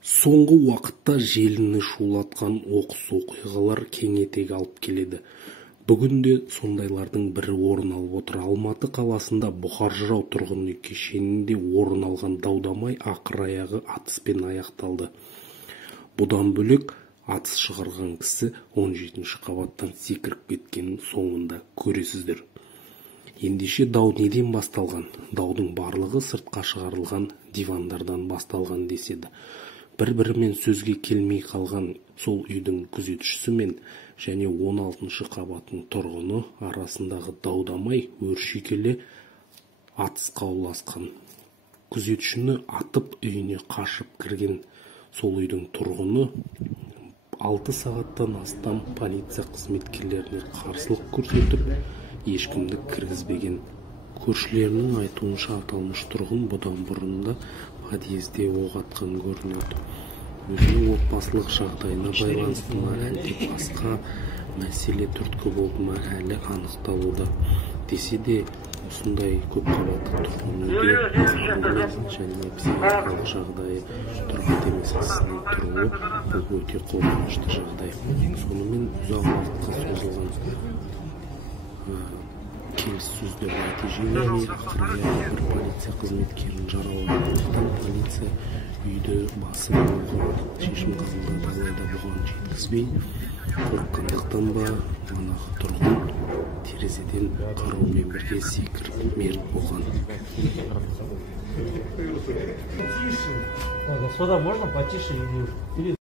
Соңғы уақытта желіні шулатқан оқыс оқиғалар кең етек алып келеді. Бүгін де сондайлардың бірі орын алып отыр. Алматы қаласында Бұқар Жырау тұрғын үй кешенінде орын алған дау-дамай ақыр аяғы атыспен аяқталды. Бұдан бөлек атыс шығарған кісі 17-ші қабаттан секіріп кеткенін соңында көресіздер. Ендеше дау неден басталған? Даудың барлығы сыртқа шығарылған дивандардан басталған деседі. Бір-бірімен сөзге келмей қалған сол үйдің күзетшісі мен және 16-шы қабаттың тұрғыны арасындағы дау-дамай өрши келе атысқа ұласқан. Күзетшіні атып үйіне қашып кірген сол үйдің тұрғыны 6 сағаттан астам полиция қызметкерлеріне қарсылық көрсетіп, ешкімді кіргізбеген. Көршілерінің айтуынша аталмыш тұрғын бұдан бұрында подъезде оқ атқан көрінеді. Өзінің отбасылық жағдайына байланысты ма, әлде басқа мәселе түрткі болды ма әлі анықталуда. Десе де, осындай көп қабатты тұрғын үйде қарулы және психикалық жағдайы тұрғылықты емес кісінің тұруы бұл өте қорқынышты жағдай. Сонымен ұзақ уақытқа созылған келіссөздер нәтижелеріне ақыры бір полиция қызметкерін жаралағандықтан полиция үйді басып алуға шешім қабылдады. Алайда бұған жеткізбей қорыққандықтан ба, манағы тұрғын терезеден қарумен бірге секіріп мерт болған. Сюда можно потише?